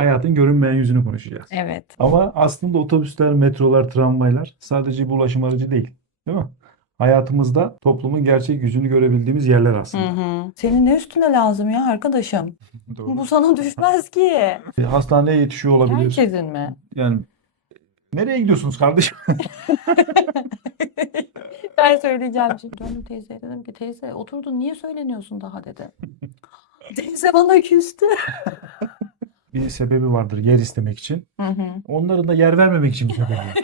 Hayatın görünmeyen yüzünü konuşacağız. Evet. Ama aslında otobüsler, metrolar, tramvaylar sadece bir ulaşım aracı değil. Değil mi? Hayatımızda toplumun gerçek yüzünü görebildiğimiz yerler Hı aslında. hı. Senin ne üstüne lazım ya arkadaşım? Doğru. Bu sana düşmez ki. Hastaneye yetişiyor olabilir. Herkesin mi? Yani nereye gidiyorsunuz kardeşim? Ben söyleyeceğim şimdi. Döndüm teyzeye dedim ki teyze oturdun niye söyleniyorsun daha dedi. Teyze bana küstü. Bir sebebi vardır yer istemek için. Hı hı. Onların da yer vermemek için bir sebebi var.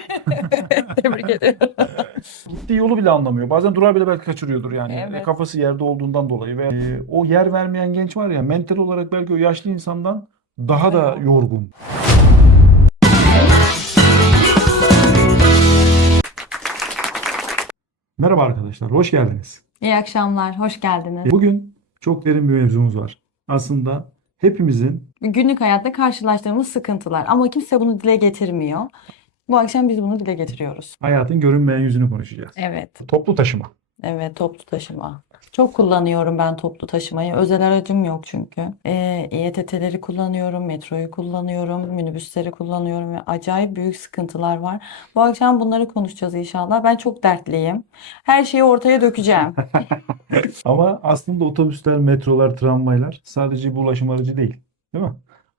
Tebrik ederim. Gittiği yolu bile anlamıyor. Bazen durağı bile belki kaçırıyordur yani. Evet. Kafası yerde olduğundan dolayı. Ve o yer vermeyen genç var ya, mental olarak belki o yaşlı insandan daha da yorgun. Merhaba arkadaşlar, hoş geldiniz. İyi akşamlar, hoş geldiniz. Bugün çok derin bir mevzumuz var. Aslında hepimizin Günlük hayatta karşılaştığımız sıkıntılar ama kimse bunu dile getirmiyor. Bu akşam biz bunu dile getiriyoruz. hayatın görünmeyen yüzünü konuşacağız. Evet. Toplu taşıma. Evet, toplu taşıma. Çok kullanıyorum ben toplu taşımayı. Özel aracım yok çünkü. İETT'leri kullanıyorum, metroyu kullanıyorum, minibüsleri kullanıyorum ve acayip büyük sıkıntılar var. Bu akşam bunları konuşacağız inşallah. Ben çok dertliyim. Her şeyi ortaya dökeceğim. Ama aslında otobüsler, metrolar, tramvaylar sadece bir ulaşım aracı değil. Değil mi?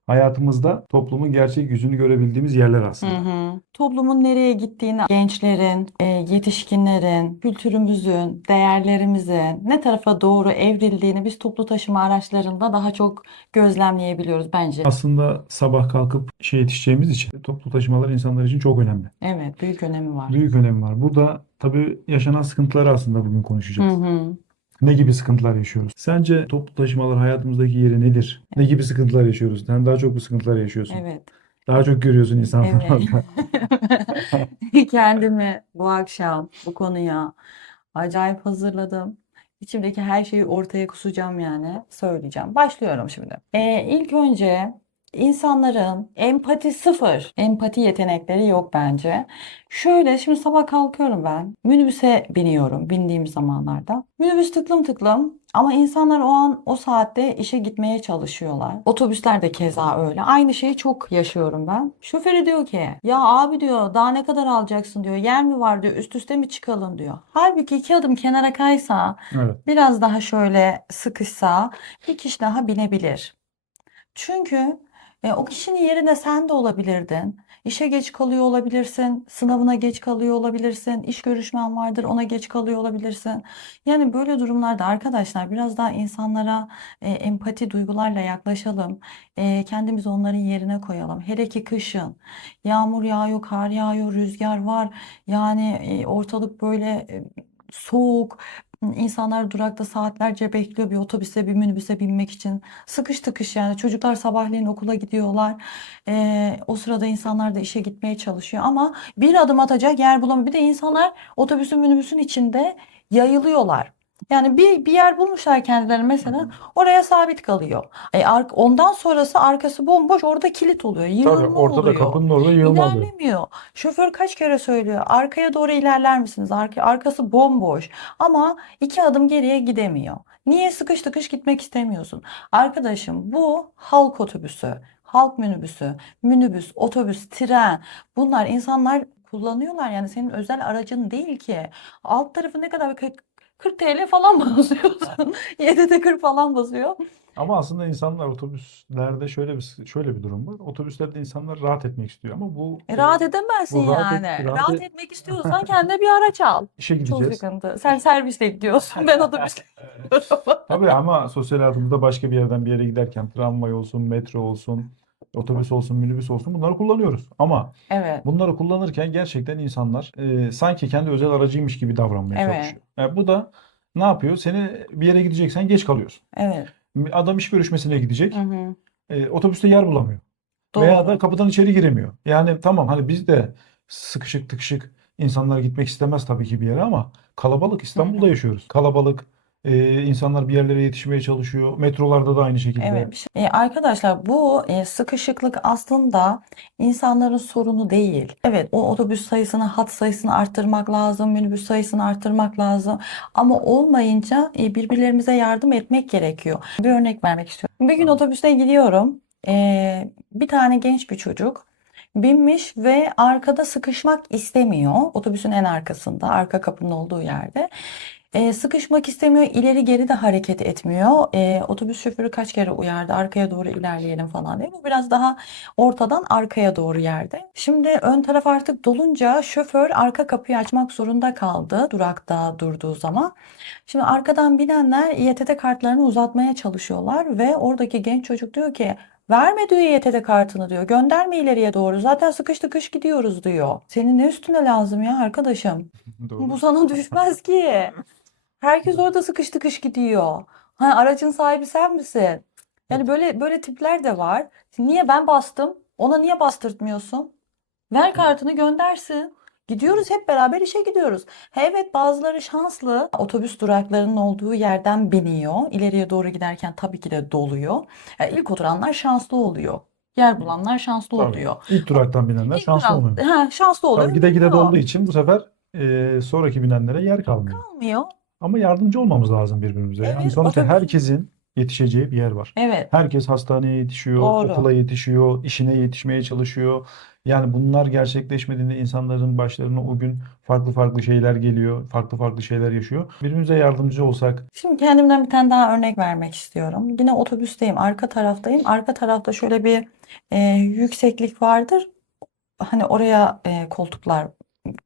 Hayatımızda toplumun gerçek yüzünü görebildiğimiz yerler Hı aslında. hı. Toplumun nereye gittiğini, gençlerin, yetişkinlerin, kültürümüzün, değerlerimizin ne tarafa doğru evrildiğini biz toplu taşıma araçlarında daha çok gözlemleyebiliyoruz bence. Aslında sabah kalkıp yetişeceğimiz için toplu taşımalar insanlar için çok önemli. Evet, büyük önemi var. Büyük önemi var. Burada tabii yaşanan sıkıntıları aslında bugün Hı konuşacağız. hı. Ne gibi sıkıntılar yaşıyoruz? Sence toplu taşımalar hayatımızdaki yeri nedir? Ne gibi sıkıntılar yaşıyoruz? Sen daha çok bu sıkıntılar yaşıyorsun. Evet. Daha çok görüyorsun insanlarla. Evet. Kendimi bu akşam bu konuya acayip hazırladım. İçimdeki her şeyi ortaya kusacağım yani. Söyleyeceğim. Başlıyorum şimdi. İlk önce insanların empati sıfır. Empati yetenekleri yok bence. Şöyle şimdi sabah kalkıyorum ben. Minibüse biniyorum bindiğim zamanlarda. Minibüs tıklım tıklım. Ama insanlar o an o saatte işe gitmeye çalışıyorlar. Otobüsler de keza öyle. Aynı şeyi çok yaşıyorum ben. Şoförü diyor ki ya abi diyor daha ne kadar alacaksın diyor. Yer mi var diyor. Üst üste mi çıkalım diyor. Halbuki iki adım kenara kaysa Evet. biraz daha şöyle sıkışsa bir kişi daha binebilir. Çünkü o kişinin yerine sen de olabilirdin. İşe geç kalıyor olabilirsin, sınavına geç kalıyor olabilirsin, iş görüşmen vardır, ona geç kalıyor olabilirsin. Yani böyle durumlarda arkadaşlar biraz daha insanlara empati duygularla yaklaşalım. Kendimizi onların yerine koyalım. Hele ki kışın yağmur yağıyor, kar yağıyor, rüzgar var. Yani ortalık böyle soğuk. İnsanlar durakta saatlerce bekliyor bir otobüse, bir minibüse binmek için. Sıkış tıkış yani çocuklar sabahleyin okula gidiyorlar. O sırada insanlar da işe gitmeye çalışıyor ama bir adım atacak yer bulamıyor. Bir de insanlar otobüsün minibüsün içinde yayılıyorlar. Yani bir yer bulmuşlar kendilerine mesela oraya sabit kalıyor. Ondan sonrası arkası bomboş orada kilit oluyor. Tabii Yığılma ortada oluyor. kapının orada yığılma oluyor. İlerlemiyor. Şoför kaç kere söylüyor. Arkaya doğru ilerler misiniz? Arkası bomboş. Ama iki adım geriye gidemiyor. Niye sıkış tıkış gitmek istemiyorsun? Arkadaşım bu halk otobüsü, halk minibüsü, minibüs, otobüs, tren bunlar insanlar kullanıyorlar. Yani senin özel aracın değil ki. Alt tarafı ne kadar 40 TL falan basıyorsun. 7'de 40 falan basıyor. Ama aslında insanlar otobüslerde şöyle bir durum var. Otobüslerde insanlar rahat etmek istiyor ama Rahat edemezsin bu yani. rahat Rahat etmek istiyorsan kendine bir araç al. işe Çok gideceğiz. sıkıntı. Sen servisle gidiyorsun. Ben otobüsle gidiyorum. Tabii ama sosyal hayatımızda başka bir yerden bir yere giderken tramvay olsun, metro olsun, otobüs olsun, minibüs olsun bunları kullanıyoruz. Ama Evet. bunları kullanırken gerçekten insanlar sanki kendi özel aracıymış gibi davranmaya Evet. çalışıyor. Bu da ne yapıyor? Seni bir yere gideceksen geç kalıyorsun. Evet. Adam iş görüşmesine gidecek. Hı hı. Otobüste yer bulamıyor. Veya da Doğru. kapıdan içeri giremiyor. Yani tamam hani biz de sıkışık tıkışık insanlar gitmek istemez tabii ki bir yere ama kalabalık Hı İstanbul'da hı. yaşıyoruz. Kalabalık insanlar bir yerlere yetişmeye çalışıyor. Metrolarda da aynı şekilde. Evet. Arkadaşlar bu sıkışıklık aslında insanların sorunu değil. Evet, o otobüs sayısını, hat sayısını arttırmak lazım, minibüs sayısını arttırmak lazım. Ama olmayınca birbirlerimize yardım etmek gerekiyor. Bir örnek vermek istiyorum. Bir gün Tamam. otobüste gidiyorum. Bir tane genç bir çocuk binmiş ve arkada sıkışmak istemiyor. Otobüsün en arkasında, arka kapının olduğu yerde. Sıkışmak istemiyor, ileri geri de hareket etmiyor. Otobüs şoförü kaç kere uyardı, arkaya doğru ilerleyelim falan diye. Bu biraz daha ortadan arkaya doğru yerde. Şimdi ön taraf artık dolunca şoför arka kapıyı açmak zorunda kaldı durakta durduğu zaman. Şimdi arkadan binenler İETT kartlarını uzatmaya çalışıyorlar ve oradaki genç çocuk diyor ki verme diyor İETT kartını diyor. Gönderme ileriye doğru. Zaten sıkış tıkış gidiyoruz diyor. Senin ne üstüne lazım ya arkadaşım? Doğru. Bu sana düşmez ki. Herkes orada sıkış tıkış gidiyor. Ha, aracın sahibi sen misin? Yani böyle tipler de var. Niye ben bastım? Ona niye bastırtmıyorsun? Ver kartını göndersin. Gidiyoruz hep beraber işe gidiyoruz. Ha, evet bazıları şanslı. Otobüs duraklarının olduğu yerden biniyor. İleriye doğru giderken tabii ki de doluyor. İlk oturanlar şanslı oluyor. Yer bulanlar şanslı Tabii. oluyor. İlk duraktan binenler İlk şanslı olmuyor. şanslı oluyor, Tabii gide gide biniyor. dolduğu için bu sefer sonraki binenlere yer kalmıyor. Kalmıyor. Ama yardımcı olmamız lazım birbirimize. Yani Evet, sonuçta otobüsün. herkesin yetişeceği bir yer var. Evet, Herkes hastaneye yetişiyor, doğru. okula yetişiyor, işine yetişmeye çalışıyor. Yani bunlar gerçekleşmediğinde insanların başlarına o gün farklı farklı şeyler geliyor, farklı farklı şeyler yaşıyor. Birbirimize yardımcı olsak, Şimdi kendimden bir tane daha örnek vermek istiyorum. Yine otobüsteyim, arka taraftayım. Arka tarafta şöyle bir yükseklik vardır. Hani oraya koltuklar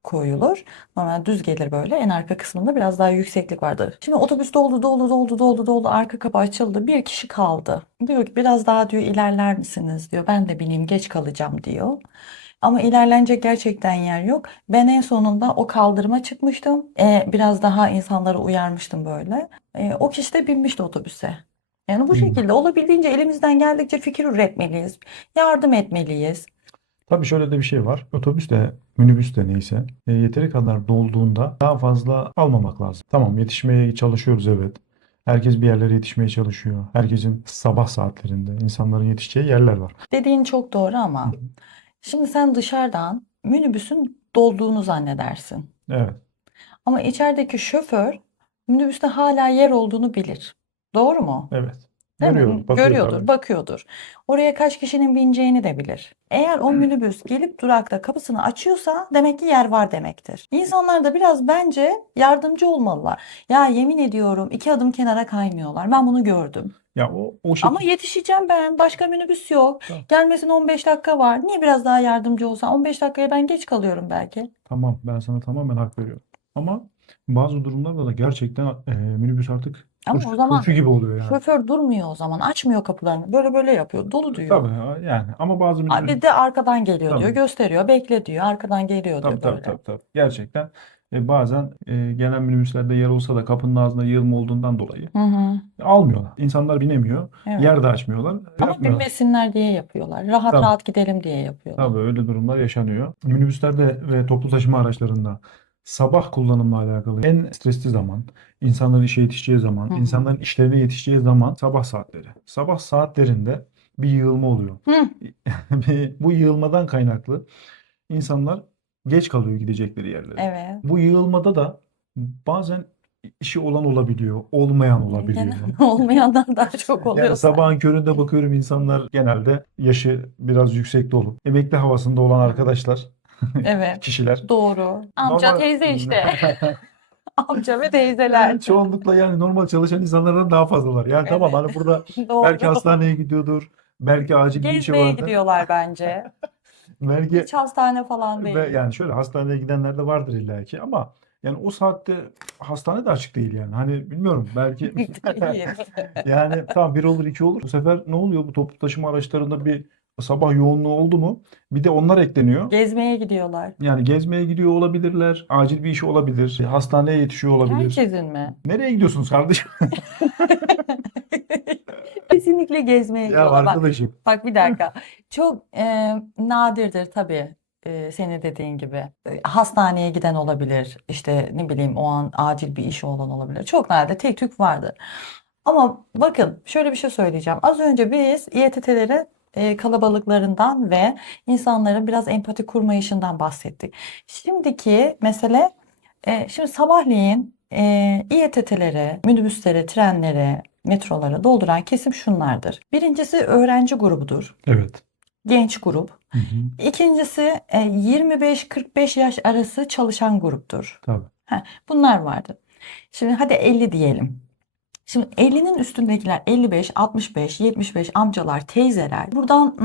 koyulur. Normal düz gelir böyle. En arka kısmında biraz daha yükseklik vardır. Şimdi otobüs doldu, doldu, doldu, doldu, doldu. Arka kapı açıldı. Bir kişi kaldı. Diyor ki biraz daha diyor ilerler misiniz diyor. Ben de bineyim, geç kalacağım diyor. Ama ilerlenecek gerçekten yer yok. Ben en sonunda o kaldırıma çıkmıştım. Biraz daha insanları uyarmıştım böyle. O kişi de binmişti otobüse. Yani bu şekilde olabildiğince elimizden geldikçe fikir üretmeliyiz. Yardım etmeliyiz. tabii şöyle de bir şey var. Otobüs de, minibüs de neyse, yeteri kadar dolduğunda daha fazla almamak lazım. Tamam, yetişmeye çalışıyoruz, evet. Herkes bir yerlere yetişmeye çalışıyor. Herkesin sabah saatlerinde insanların yetişeceği yerler var. Dediğin çok doğru ama şimdi sen dışarıdan minibüsün dolduğunu zannedersin. Evet, Ama içerideki şoför minibüste hala yer olduğunu bilir. Doğru mu? evet. Değil Görüyor, mi? bakıyor Görüyordur, tabii. bakıyordur. Oraya kaç kişinin bineceğini de bilir. Eğer o minibüs gelip durakta kapısını açıyorsa demek ki yer var demektir. İnsanlar da biraz bence yardımcı olmalılar. Ya yemin ediyorum 2 adım kenara kaymıyorlar. Ben bunu gördüm. Ya o Ama şekilde. yetişeceğim ben. Başka minibüs yok. Tamam, Gelmesine 15 dakika var. Niye biraz daha yardımcı olsan? 15 dakikaya ben geç kalıyorum belki. tamam, ben sana tamamen hak veriyorum. Ama bazı durumlarda da gerçekten minibüs artık Ama o zaman turşu gibi oluyor yani. şoför durmuyor o zaman. Açmıyor kapılarını. Böyle böyle yapıyor. Dolu diyor. Tabii yani ama bazı Ay, minibüs bir de arkadan geliyor diyor. tabii. Gösteriyor. Bekle diyor. Arkadan geliyor Tabii diyor tabii böyle. tabii tabii. Gerçekten bazen gelen minibüslerde yer olsa da kapının ağzında yığılma olduğundan dolayı Hı hı. almıyorlar. İnsanlar binemiyor. Evet. Yer de açmıyorlar. Ama Yapmıyorlar. binmesinler diye yapıyorlar. Rahat Tabii, rahat gidelim diye yapıyorlar. tabii öyle durumlar yaşanıyor. Minibüslerde ve toplu taşıma araçlarında sabah kullanımla alakalı en stresli zaman, insanların işe yetişeceği zaman, Hı hı. insanların işlerine yetişeceği zaman sabah saatleri. Sabah saatlerinde bir yığılma oluyor. Hı. Bu yığılmadan kaynaklı insanlar geç kalıyor gidecekleri yerlere. Evet. Bu yığılmada da bazen işi olan olabiliyor, olmayan olabiliyor. Genel olmayanlar daha çok oluyor Yani sabahın sanki. köründe bakıyorum insanlar genelde yaşı biraz yüksekte olup emekli havasında olan arkadaşlar, Evet. kişiler. Doğru. Amca Normal teyze işte. Amca ve teyzeler. yani çoğunlukla yani normal çalışan insanlardan daha fazlalar. Yani tamam Evet. hani burada belki Doğru. hastaneye gidiyordur, belki acil bir işi Gezmeye vardır. gidiyorlar bence. Belki Hiç hastane falan ve değil. yani şöyle hastaneye gidenler de vardır illa ki ama yani o saatte hastane de açık değil yani. Hani bilmiyorum belki Değil. yani tamam bir olur iki olur. Bu sefer ne oluyor bu toplu taşıma araçlarında bir sabah yoğunluğu oldu mu? Bir de onlar ekleniyor. Gezmeye gidiyorlar. Yani gezmeye gidiyor olabilirler. Acil bir işi olabilir. Hastaneye yetişiyor olabilir. Herkesin mi? Nereye gidiyorsunuz kardeşim? Kesinlikle gezmeye Ya gidiyorlar. Bak, arkadaşım. bak bir dakika. Çok nadirdir tabii senin dediğin gibi. Hastaneye giden olabilir. İşte ne bileyim o an acil bir işi olan olabilir. Çok nadir tek tük vardır. Ama bakın şöyle bir şey söyleyeceğim. Az önce biz İETT'lerin kalabalıklarından ve insanların biraz empati kurmayışından bahsettik. Şimdiki mesele şimdi sabahleyin İETT'lere, minibüslere, trenlere metrolara dolduran kesim şunlardır. Birincisi öğrenci grubudur. Evet. Genç grup. Hı hı. İkincisi 25-45 yaş arası çalışan gruptur. Tabii. Bunlar vardı. Şimdi hadi 50 diyelim. Şimdi 50'nin üstündekiler 55, 65, 75 amcalar, teyzeler. Buradan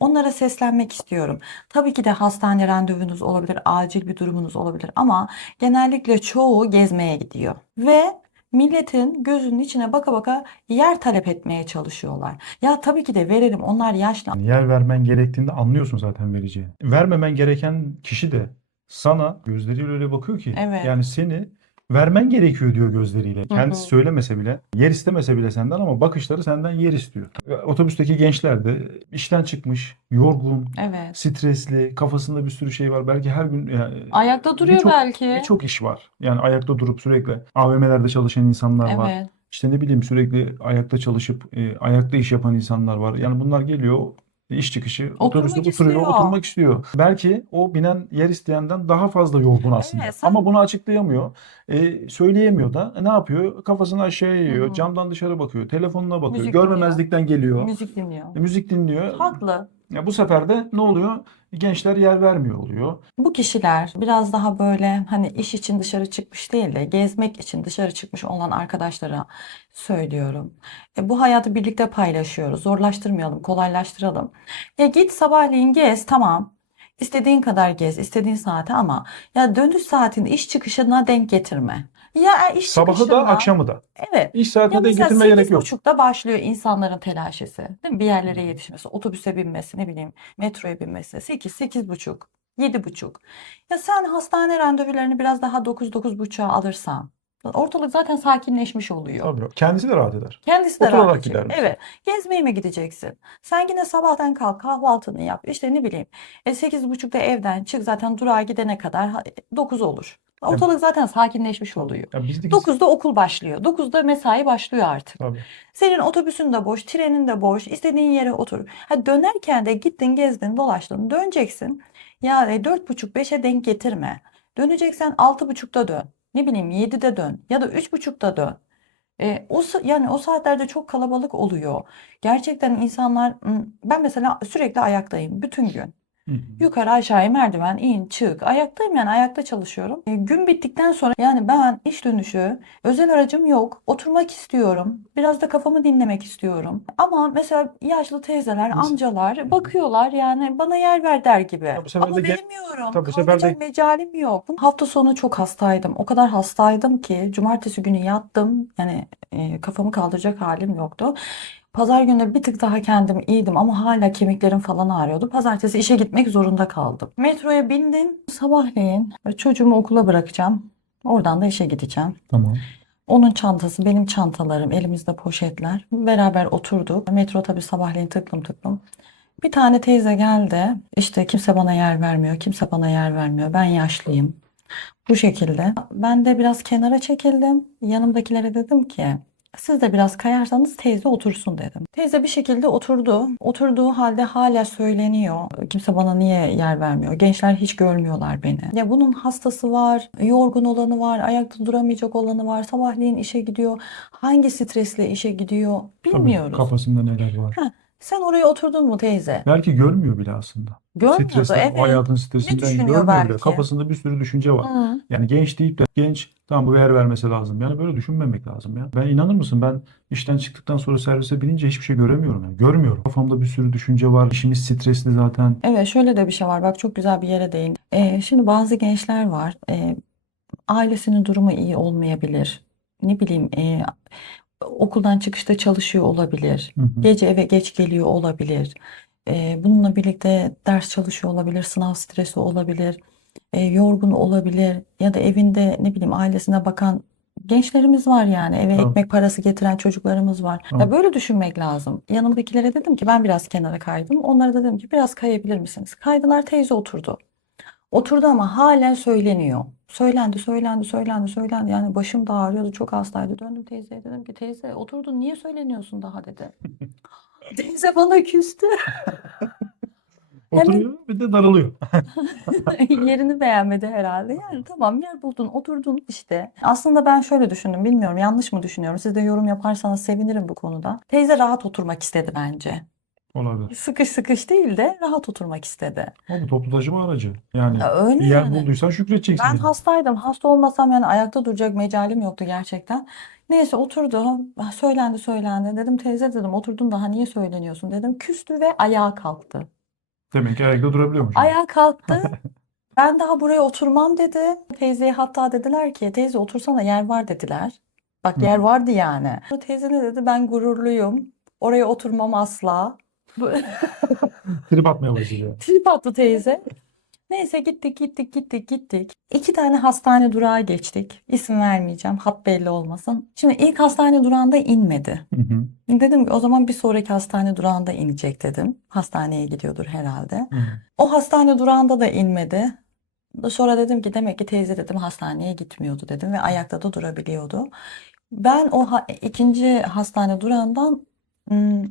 onlara seslenmek istiyorum. Tabii ki de hastane randevunuz olabilir, acil bir durumunuz olabilir ama genellikle çoğu gezmeye gidiyor. Ve milletin gözünün içine baka baka yer talep etmeye çalışıyorlar. Ya tabii ki de verelim, onlar yaşlı. Yani yer vermen gerektiğinde anlıyorsun zaten vereceğini. Vermemen gereken kişi de sana gözleriyle öyle bakıyor ki Evet. yani seni vermen gerekiyor diyor gözleriyle. Kendisi hı. söylemese bile, yer istemese bile senden ama bakışları senden yer istiyor. Otobüsteki gençler de işten çıkmış, yorgun, Evet. stresli, kafasında bir sürü şey var. Belki her gün Ayakta duruyor birçok belki. birçok iş var. Yani ayakta durup sürekli AVM'lerde çalışan insanlar var. Evet. İşte ne bileyim sürekli ayakta çalışıp ayakta iş yapan insanlar var. Yani bunlar geliyor iş çıkışı otobüste Oturmak oturuyor, istiyor. oturmak istiyor. Belki o binen yer isteyenden daha fazla yorgun aslında. Evet, Ama sen bunu açıklayamıyor. Söyleyemiyor da. Ne yapıyor? Kafasını aşağıya Hı eğiyor. hı. Camdan dışarı bakıyor. Telefonuna bakıyor. Müzik dinliyor. Görmemezlikten geliyor. Müzik dinliyor. Müzik dinliyor. Haklı. Ya bu sefer de ne oluyor? Gençler yer vermiyor oluyor. Bu kişiler biraz daha böyle hani iş için dışarı çıkmış değil de gezmek için dışarı çıkmış olan arkadaşlara söylüyorum. Bu hayatı birlikte paylaşıyoruz. Zorlaştırmayalım, kolaylaştıralım. Git sabahleyin gez, tamam. İstediğin kadar gez, istediğin saate ama ya dönüş saatini iş çıkışına denk getirme. Ya iş Sabahı da çıkışında akşamı da. evet. İş Ya saatine de mesela getirmeye gerek yok. 8.30'da başlıyor insanların telaşesi. Değil mi? Bir yerlere yetişmesi, otobüse binmesi, ne bileyim, metroya binmesi. 8, 8.30, 7.30. Ya sen hastane randevularını biraz daha 9-9.30'a alırsan, ortalık zaten sakinleşmiş oluyor. Tabii. Kendisi de rahat eder. Kendisi de rahat Oturarak edecek. gider mesela. Evet. Gezmeye mi gideceksin? Sen yine sabahtan kalk, kahvaltını yap. İşte ne bileyim. 8.30'da evden çık, zaten durağa gidene kadar 9 olur. Ya, Ortalık zaten sakinleşmiş tabii. oluyor. Ya bizdeki 9'da okul başlıyor. 9'da mesai başlıyor artık. tabii. Senin otobüsün de boş, trenin de boş. İstediğin yere otur. Dönerken de gittin, gezdin, dolaştın. Döneceksin. Ya 4.30-5'e denk getirme. Döneceksen 6.30'da dön. Ne bileyim 7'de dön. Ya da 3.30'da dön. Yani o saatlerde çok kalabalık oluyor. Gerçekten insanlar, ben mesela sürekli ayaktayım bütün gün. Hı hı. Yukarı aşağıya merdiven in çık. Ayaktayım, yani ayakta çalışıyorum. Gün bittikten sonra yani ben iş dönüşü özel aracım yok. Oturmak istiyorum. Biraz da kafamı dinlemek istiyorum. Ama mesela yaşlı teyzeler, amcalar bakıyorlar, yani bana yer ver der gibi. Ya bu sefer Ama de veremiyorum. tabii bu sefer Kalkacak de mecalim yok. Hafta sonu çok hastaydım. O kadar hastaydım ki cumartesi günü yattım. Yani kafamı kaldıracak halim yoktu. Pazar günü bir tık daha kendim iyiydim ama hala kemiklerim falan ağrıyordu. Pazartesi işe gitmek zorunda kaldım. Metroya bindim. Sabahleyin çocuğumu okula bırakacağım. Oradan da işe gideceğim. tamam. Onun çantası, benim çantalarım, elimizde poşetler. Beraber oturduk. Metro tabii sabahleyin tıklım tıklım. Bir tane teyze geldi. İşte kimse bana yer vermiyor, kimse bana yer vermiyor. Ben yaşlıyım. Bu şekilde. Ben de biraz kenara çekildim. Yanımdakilere dedim ki siz de biraz kayarsanız teyze otursun dedim. Teyze bir şekilde oturdu. Oturduğu halde hala söyleniyor. Kimse bana niye yer vermiyor? Gençler hiç görmüyorlar beni. Ya bunun hastası var, yorgun olanı var, ayakta duramayacak olanı var. Sabahleyin işe gidiyor. Hangi stresle işe gidiyor Tabii bilmiyoruz. kafasında neler var. Heh, sen oraya oturdun mu teyze? Belki görmüyor bile aslında. O Görmüyordu, stresten, o evet. hayatın Ne stresinden düşünüyor görmüyor bile. belki? Kafasında bir sürü düşünce var. Hı. Yani genç deyip de genç tamam bu yer vermesi lazım. Yani böyle düşünmemek lazım ya. Ben inanır mısın ben işten çıktıktan sonra servise binince hiçbir şey göremiyorum. Yani. Görmüyorum. Kafamda bir sürü düşünce var. İşimiz stresli zaten. Evet, şöyle de bir şey var. Bak, çok güzel bir yere değin. Şimdi bazı gençler var. Ailesinin durumu iyi olmayabilir. Ne bileyim, okuldan çıkışta çalışıyor olabilir. Hı hı. Gece eve geç geliyor olabilir. Bununla birlikte ders çalışıyor olabilir. Sınav stresi olabilir. Yorgun olabilir. Ya da evinde ne bileyim ailesine bakan gençlerimiz var yani. Eve Tamam. ekmek parası getiren çocuklarımız var. Ya Tamam. böyle düşünmek lazım. Yanımdakilere dedim ki ben biraz kenara kaydım. Onlara da dedim ki biraz kayabilir misiniz? Kaydılar, teyze oturdu. Oturdu ama halen söyleniyor. Söylendi, söylendi, söylendi, söylendi. Yani başım da ağrıyordu, çok hastaydı. Döndüm teyzeye, dedim ki teyze oturdun, niye söyleniyorsun daha dedi. Teyze bana küstü. Hemen Oturuyor bir de daralıyor. yerini beğenmedi herhalde. Yani tamam, yer buldun, oturdun işte. Aslında ben şöyle düşündüm, bilmiyorum yanlış mı düşünüyorum. Siz de yorum yaparsanız sevinirim bu konuda. Teyze rahat oturmak istedi bence. Olabilir. Sıkış sıkış değil de rahat oturmak istedi. Ama bu toplu taşıma aracı. Yani Öyle bir yer yani. bulduysan şükredeceksin Ben yani. hastaydım. Hasta olmasam yani ayakta duracak mecalim yoktu gerçekten. Neyse oturdu. Söylendi söylendi. Dedim teyze dedim oturdun daha niye söyleniyorsun dedim. Küstü ve ayağa kalktı. Demek ki ayakta durabiliyormuş yani. Ayağa kalktı. Ben daha buraya oturmam dedi. Teyzeye hatta dediler ki teyze otursana yer var dediler. Bak Hı. yer vardı yani. Teyze ne dedi? Ben gururluyum. Oraya oturmam asla. Trip atmaya başlayacak. Trip attı teyze. Neyse gittik gittik gittik gittik. İki tane hastane durağı geçtik. İsim vermeyeceğim. Hat belli olmasın. Şimdi ilk hastane durağında inmedi. Hı hı. Dedim ki o zaman bir sonraki hastane durağında inecek dedim. Hastaneye gidiyordur herhalde. Hı. O hastane durağında da inmedi. Sonra dedim ki demek ki teyze dedim hastaneye gitmiyordu dedim ve ayakta da durabiliyordu. Ben o ikinci hastane durağından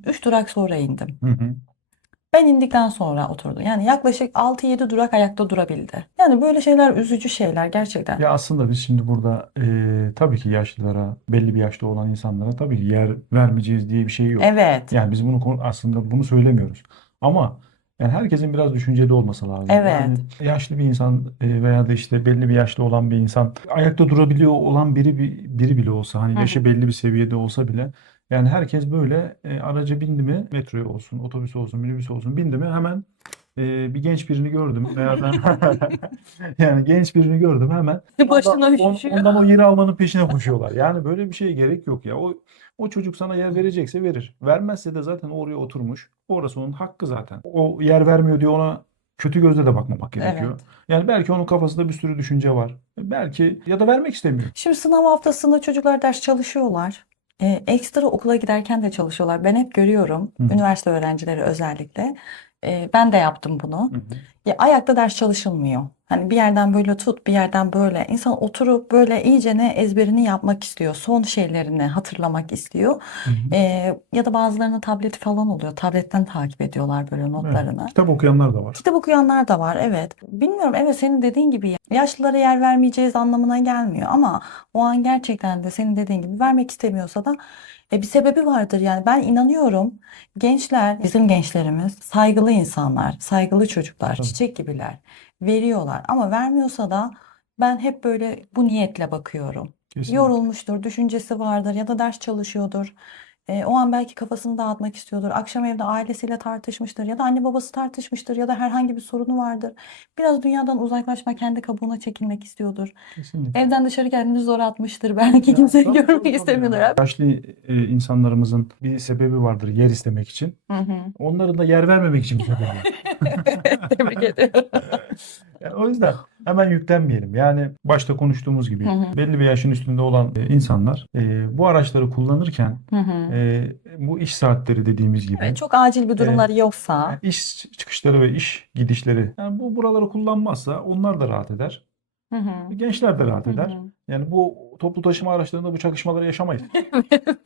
3 durak sonra indim. Hı hı. Ben indikten sonra oturdu. Yani yaklaşık 6-7 durak ayakta durabildi. Yani böyle şeyler üzücü şeyler gerçekten. Ya aslında biz şimdi burada tabii ki yaşlılara, belli bir yaşta olan insanlara tabii ki yer vermeyeceğiz diye bir şey yok. Evet, Yani biz bunu aslında bunu söylemiyoruz. Ama yani herkesin biraz düşünceli olması lazım. Yani evet. yaşlı bir insan veya da işte belli bir yaşta olan bir insan ayakta durabiliyor olan biri bile olsa hani Hı hı. yaşı belli bir seviyede olsa bile yani herkes böyle araca bindi mi metroya olsun, otobüs olsun, minibüs olsun bindi mi hemen bir genç birini gördüm veya da yani genç birini gördüm hemen Başına üşüşüyor. ondan o yeri almanın peşine koşuyorlar. Yani böyle bir şeye gerek yok ya. O çocuk sana yer verecekse verir. Vermezse de zaten oraya oturmuş. Orası onun hakkı zaten. O yer vermiyor diye ona kötü gözle de bakmamak gerekiyor. Evet. Yani belki onun kafasında bir sürü düşünce var. Belki ya da vermek istemiyor. Şimdi sınav haftasında çocuklar ders çalışıyorlar. Ekstra okula giderken de çalışıyorlar. Ben hep görüyorum. Hı hı. Üniversite öğrencileri özellikle. Ben de yaptım bunu. Hı hı. Ya ayakta ders çalışılmıyor. Hani bir yerden böyle tut, bir yerden böyle. İnsan oturup böyle iyicene ezberini yapmak istiyor. Son şeylerini hatırlamak istiyor. Hı hı. Ya da bazılarının tableti falan oluyor. Tabletten takip ediyorlar böyle Evet. notlarını. Kitap okuyanlar da var. Kitap okuyanlar da var, evet. Bilmiyorum, evet senin dediğin gibi yaşlılara yer vermeyeceğiz anlamına gelmiyor ama o an gerçekten de senin dediğin gibi vermek istemiyorsa da bir sebebi vardır yani. Ben inanıyorum gençler, bizim gençlerimiz saygılı insanlar, saygılı çocuklar, Tabii. çiçek gibiler. Veriyorlar ama vermiyorsa da ben hep böyle bu niyetle bakıyorum. Kesinlikle. Yorulmuştur, düşüncesi vardır ya da ders çalışıyordur. O an belki kafasını dağıtmak istiyordur. Akşam evde ailesiyle tartışmıştır ya da anne babası tartışmıştır ya da herhangi bir sorunu vardır. Biraz dünyadan uzaklaşmak, kendi kabuğuna çekilmek istiyordur. Kesinlikle. Evden dışarı kendini zor atmıştır. Belki Ya, kimseyi tabii, görmek tabii istemiyordur. yani. Yaşlı insanlarımızın bir sebebi vardır yer istemek için. Hı hı. Onların da yer vermemek için bir sebebi var. Tebrik ediyorum. Yani o yüzden hemen yüklenmeyelim. Yani başta konuştuğumuz gibi Hı hı. belli bir yaşın üstünde olan insanlar bu araçları kullanırken Hı hı. bu iş saatleri dediğimiz gibi Evet, çok acil bir e, durumları yoksa. iş çıkışları ve iş gidişleri yani buraları kullanmazsa onlar da rahat eder. Hı hı. Gençler de rahat Hı eder. hı. Yani bu toplu taşıma araçlarında bu çakışmaları yaşamayız.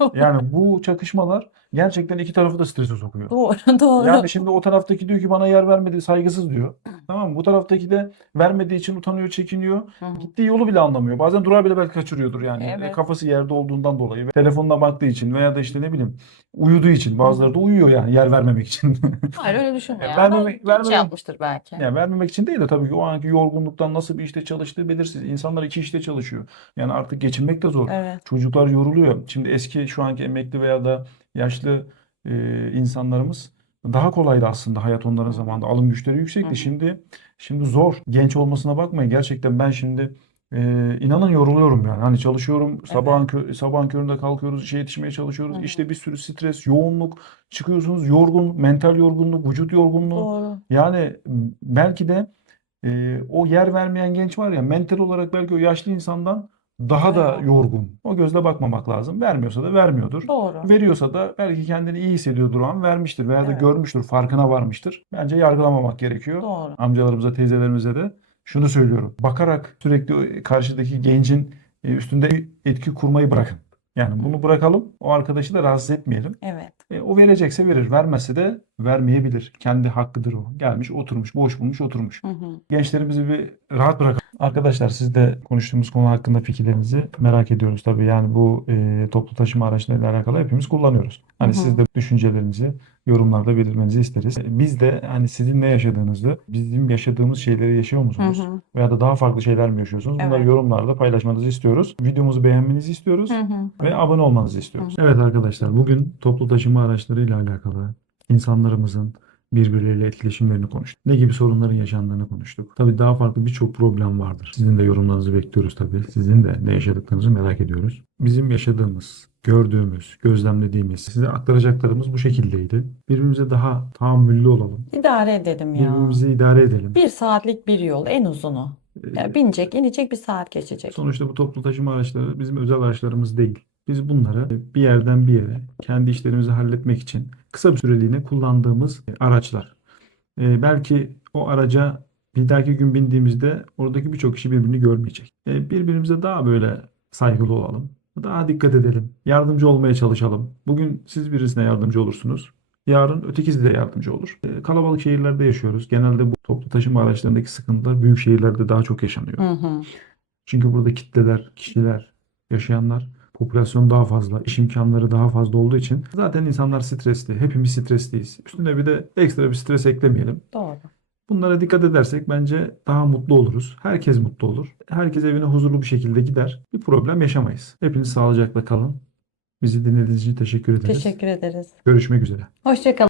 Doğru. Yani bu çakışmalar gerçekten iki tarafı da strese sokuyor. Doğru, doğru. Yani şimdi o taraftaki diyor ki bana yer vermedi, saygısız diyor. Tamam mı? Bu taraftaki de vermediği için utanıyor, çekiniyor. Hı hı. Gittiği yolu bile anlamıyor. Bazen durağı bile belki kaçırıyordur yani. Evet. Kafası yerde olduğundan dolayı. Ve telefonuna baktığı için veya da işte ne bileyim uyuduğu için. Hı Bazıları da hı. uyuyor yani yer vermemek için. Hayır öyle düşünme ya. Geç Vermemek yapmıştır belki. yani vermemek için değil de tabii ki o anki yorgunluktan nasıl bir işte çalıştığı belirsiz. İnsanlar iki işte çalışıyor. Yani artık geçinmek de zor. Evet. Çocuklar yoruluyor. Şimdi eski şu anki emekli veya da yaşlı insanlarımız daha kolaydı aslında hayat onların Hı hı. zamanında. Alım güçleri Hı yüksekti. hı. Şimdi zor. Genç olmasına bakmayın. Gerçekten ben şimdi inanın yoruluyorum yani. Hani çalışıyorum. Evet. Sabahın köründe kalkıyoruz, işe yetişmeye Hı çalışıyoruz. hı. İşte bir sürü stres, yoğunluk. Çıkıyorsunuz yorgun, mental yorgunluk, vücut yorgunluğu. Doğru. Yani belki de o yer vermeyen genç var ya mental olarak belki o yaşlı insandan daha Daha da yorgun. yorgun. O gözle bakmamak lazım. Vermiyorsa da vermiyordur. Doğru. Veriyorsa da belki kendini iyi hissediyordur o an vermiştir veya da Evet. görmüştür, farkına varmıştır. Bence yargılamamak gerekiyor. Doğru. Amcalarımıza, teyzelerimize de şunu söylüyorum. Bakarak sürekli karşıdaki gencin üstünde etki kurmayı bırakın. Yani Hı bunu hı. bırakalım. O arkadaşı da rahatsız etmeyelim. Evet. O verecekse verir, vermezse de vermeyebilir. Kendi hakkıdır o. Gelmiş oturmuş, boş bulmuş oturmuş. Hı hı. Gençlerimizi bir rahat bırakalım. Arkadaşlar siz de konuştuğumuz konu hakkında fikirlerinizi merak ediyoruz tabii. Yani bu toplu taşıma araçlarıyla alakalı hepimiz kullanıyoruz. Hı Hani hı. siz de düşüncelerinizi yorumlarda belirtmenizi isteriz. Biz de hani sizin ne yaşadığınızı, bizim yaşadığımız şeyleri yaşıyor Hı musunuz? hı. Veya da daha farklı şeyler mi yaşıyorsunuz? Bunları Evet. yorumlarda paylaşmanızı istiyoruz. Videomuzu beğenmenizi Hı istiyoruz hı. ve abone olmanızı istiyoruz. Evet arkadaşlar, bugün toplu taşıma araçlarıyla alakalı insanlarımızın birbirleriyle etkileşimlerini konuştuk. Ne gibi sorunların yaşandığını konuştuk. Tabii daha farklı birçok problem vardır. Sizin de yorumlarınızı bekliyoruz tabii. Sizin de ne yaşadıklarınızı merak ediyoruz. Bizim yaşadığımız, gördüğümüz, gözlemlediğimiz, size aktaracaklarımız bu şekildeydi. Birbirimize daha tahammüllü olalım. İdare edelim ya. Birbirimizi idare edelim. 1 saatlik bir yol en uzunu. Ya binecek, inecek, 1 saat geçecek. Sonuçta bu toplu taşıma araçları bizim özel araçlarımız değil. Biz bunları bir yerden bir yere kendi işlerimizi halletmek için kısa bir süreliğine kullandığımız araçlar. Belki o araca bir dahaki gün bindiğimizde oradaki birçok kişi birbirini görmeyecek. Birbirimize daha böyle saygılı olalım. Daha dikkat edelim. Yardımcı olmaya çalışalım. Bugün siz birisine yardımcı olursunuz. Yarın ötekisi de yardımcı olur. Kalabalık şehirlerde yaşıyoruz. Genelde bu toplu taşıma araçlarındaki sıkıntılar büyük şehirlerde daha çok yaşanıyor. Hı hı. Çünkü burada kitleler, kişiler, yaşayanlar, popülasyon daha fazla, iş imkanları daha fazla olduğu için zaten insanlar stresli. Hepimiz stresliyiz. Üstüne bir de ekstra bir stres eklemeyelim. Doğru. Bunlara dikkat edersek bence daha mutlu oluruz. Herkes mutlu olur. Herkes evine huzurlu bir şekilde gider. Bir problem yaşamayız. Hepiniz sağlıcakla kalın. Bizi dinlediğiniz için teşekkür ederiz. Teşekkür ederiz. Görüşmek üzere. Hoşça kalın.